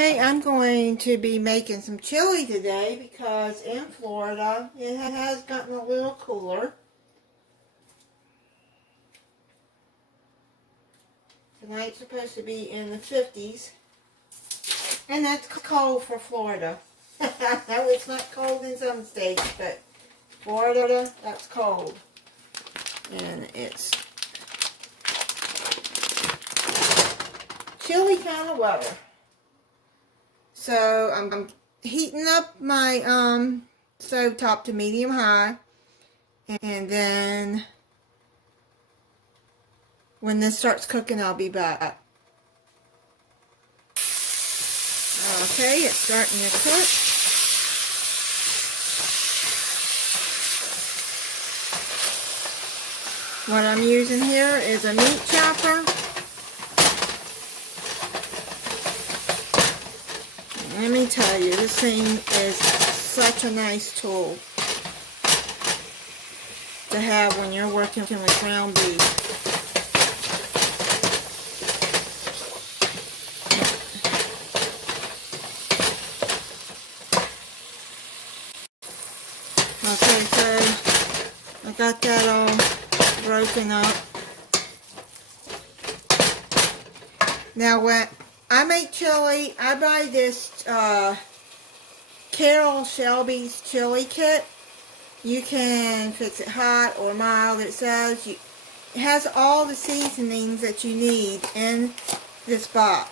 I'm going to be making some chili today because in Florida it has gotten a little cooler. Tonight's supposed to be in the 50s, and that's cold for Florida. No, it's not cold in some states, but Florida, that's cold. And it's chilly kind of weather. So I'm heating up my stove top to medium high, and then when this starts cooking, I'll be back. Okay, it's starting to cook. What I'm using here is a meat chopper. Let me tell you, this thing is such a nice tool to have when you're working with ground beef. Okay, so I got that all broken up. Now when I make chili, I buy this Carol Shelby's chili kit. You can fix it hot or mild. It says it has all the seasonings that you need in this box.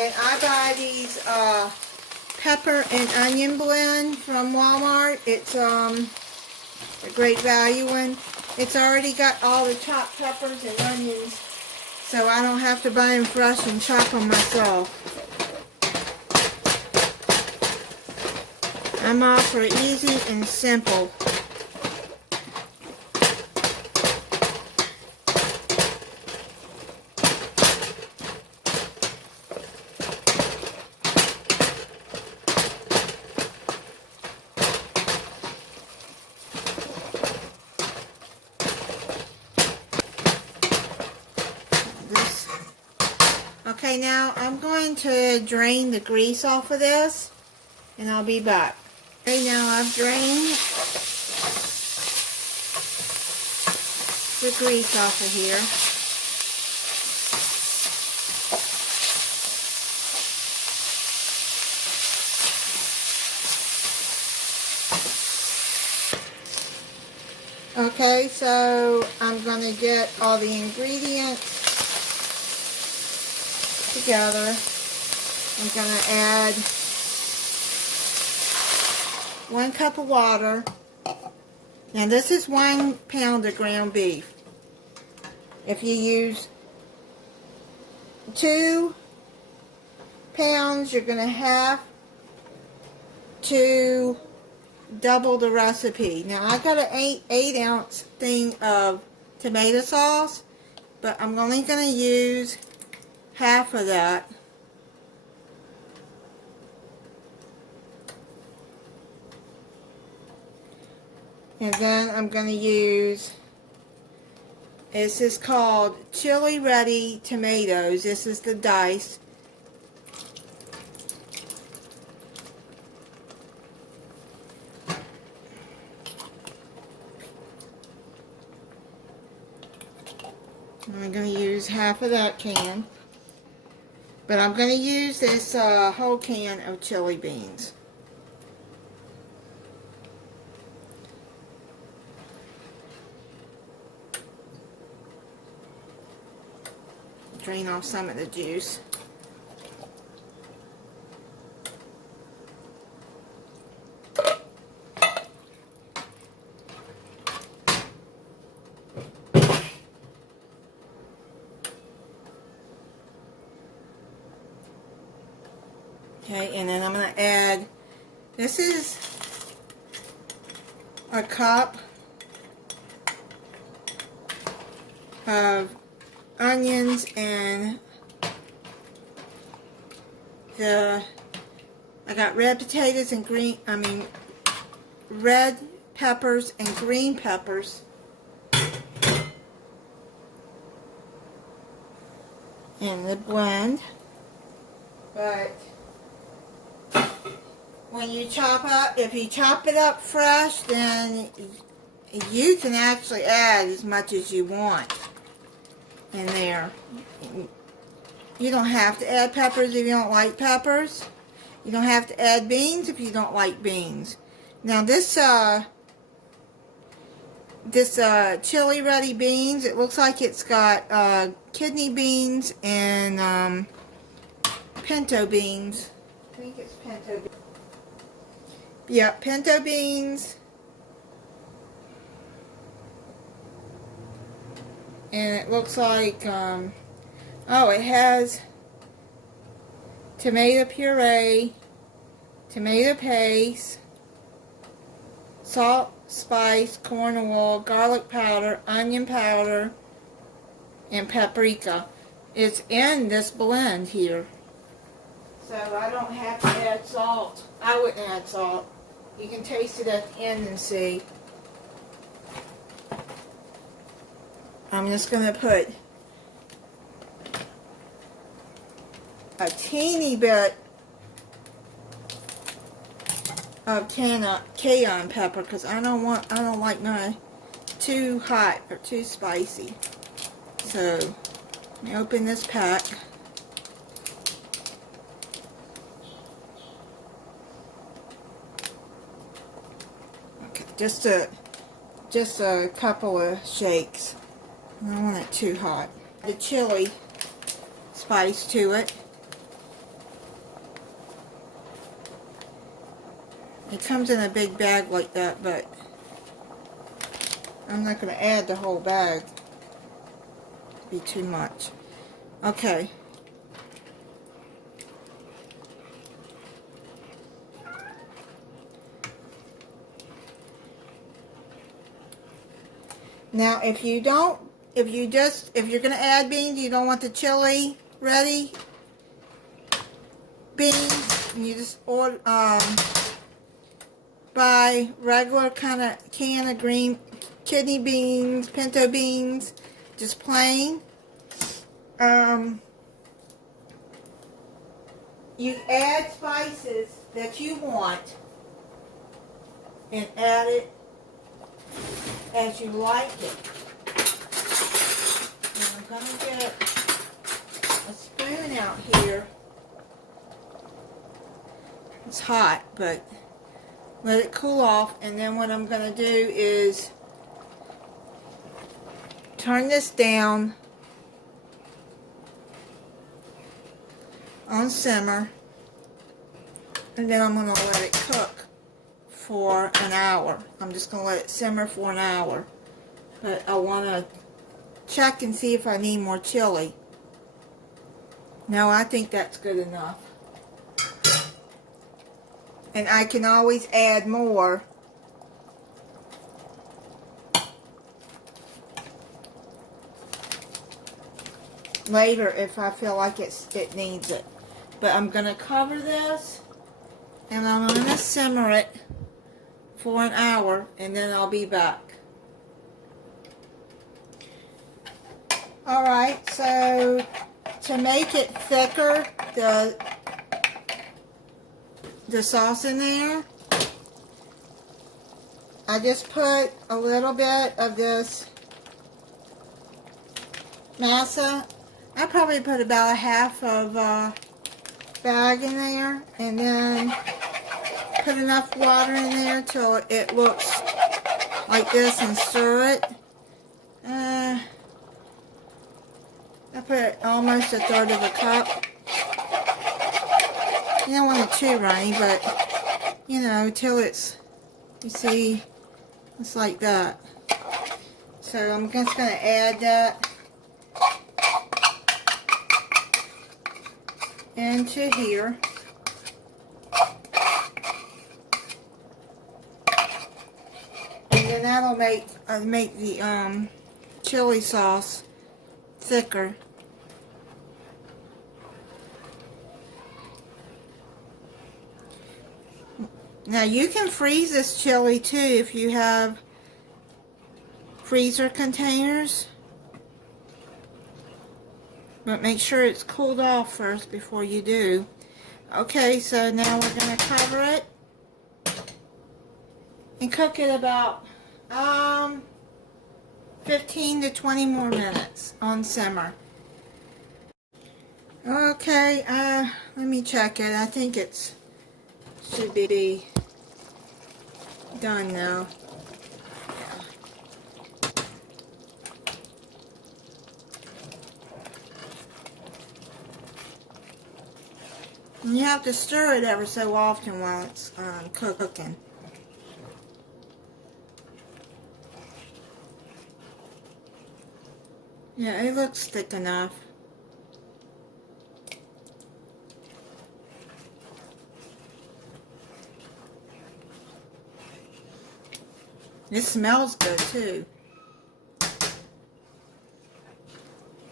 And I buy these pepper and onion blend from Walmart. It's a great value one. It's already got all the chopped peppers and onions, so I don't have to buy them fresh and chop them myself. I'm all for easy and simple. Okay, now I'm going to drain the grease off of this, and I'll be back. Okay, now I've drained the grease off of here. Okay, so I'm going to get all the ingredients together. I'm going to add 1 cup of water. Now this is 1 pound of ground beef. If you use 2 pounds, you're going to have to double the recipe. Now I got an 8 ounce thing of tomato sauce, but I'm only going to use half of that. And then I'm going to use, this is called Chili Ready tomatoes. This is the dice. I'm going to use half of that can. But I'm going to use this whole can of chili beans. Drain off some of the juice. Okay, and then I'm going to add, this is a cup of onions and I got red potatoes and red peppers and green peppers. In the blend. But when you chop up, if you chop it up fresh, then you can actually add as much as you want in there. You don't have to add peppers if you don't like peppers. You don't have to add beans if you don't like beans. Now this chili ready beans, it looks like it's got kidney beans and pinto beans. I think it's pinto beans. Yeah, pinto beans. And it looks like, oh, it has tomato puree, tomato paste, salt, spice, corn oil, garlic powder, onion powder, and paprika. It's in this blend here. So I don't have to add salt. I wouldn't add salt. You can taste it at the end and see. I'm just going to put a teeny bit of cayenne pepper because I don't like mine too hot or too spicy. So let me open this pack. Okay, just a couple of shakes. I don't want it too hot. The chili spice to it. It comes in a big bag like that, but I'm not going to add the whole bag. It'd be too much. Okay. Now, if you're going to add beans, you don't want the chili ready beans, and you just order, buy regular kind of can of green kidney beans, pinto beans, just plain. You add spices that you want and add it as you like it. And I'm going to get a spoon out here. It's hot, but let it cool off, and then what I'm going to do is turn this down on simmer, and then I'm going to let it cook for an hour. I'm just going to let it simmer for an hour, but I want to check and see if I need more chili. No, I think that's good enough. And I can always add more later if I feel like it needs it. But I'm going to cover this and I'm going to simmer it for an hour, and then I'll be back. Alright, so to make it thicker, the sauce in there, I just put a little bit of this masa. I probably put about a half of bag in there, and then put enough water in there till it looks like this, and stir it. I put almost a third of a cup. You don't want it too runny, but, you know, till it's, you see, it's like that. So I'm just going to add that into here. that'll make the chili sauce thicker. Now you can freeze this chili too if you have freezer containers, but make sure it's cooled off first before you do. Okay, so now we're going to cover it and cook it about 15 to 20 more minutes on simmer. Okay, let me check it. I think it should be done now. And you have to stir it ever so often while it's cooking. Yeah, it looks thick enough. It smells good too.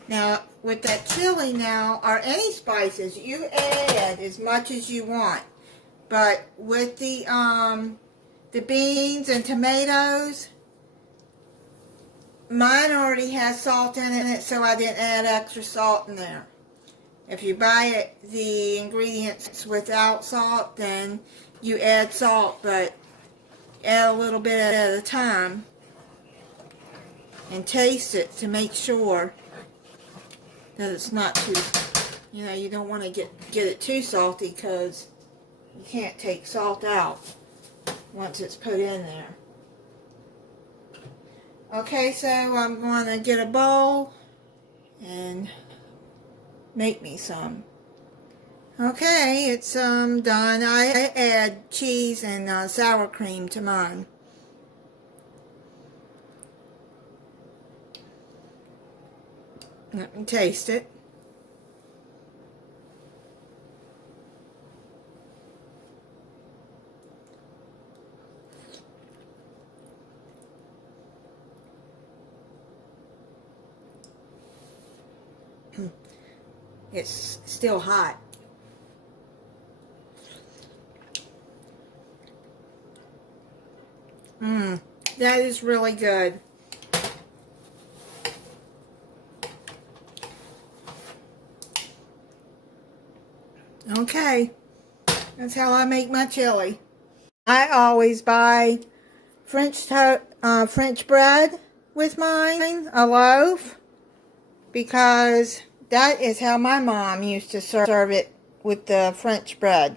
Now, with that chili now, or any spices, you add as much as you want. But with the beans and tomatoes, mine already has salt in it, so I didn't add extra salt in there. If you buy the ingredients without salt, then you add salt, but add a little bit at a time and taste it to make sure that it's not too, you don't want to get it too salty, because you can't take salt out once it's put in there. Okay, so I'm going to get a bowl and make me some. Okay, it's done. I add cheese and sour cream to mine. Let me taste it. It's still hot. That is really good. Okay, that's how I make my chili. I always buy French bread with mine, a loaf, because that is how my mom used to serve it, with the French bread.